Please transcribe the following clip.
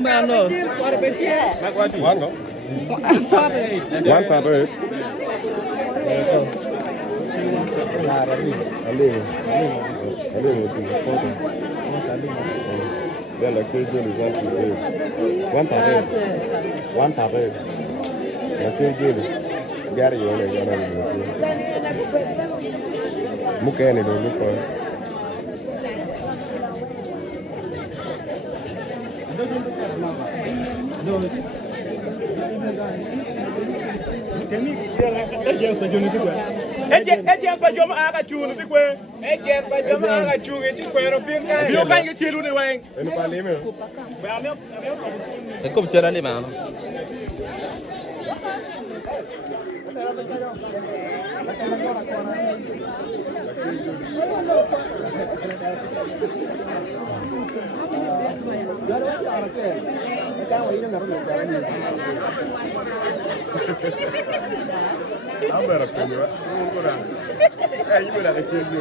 Mano. One, no? 138. Alima. Then the case is 138. 138. The case is Gary, you only got Mukani, don't look for Ejem pa jom aga chunu ti kwe. Ejem pa jom aga chunu ti kwe ro pin ka. Yo kan ke chilu ni weng. Any palime? Cái cục chơi đi mà. I'm better than you. Hey, you better change me.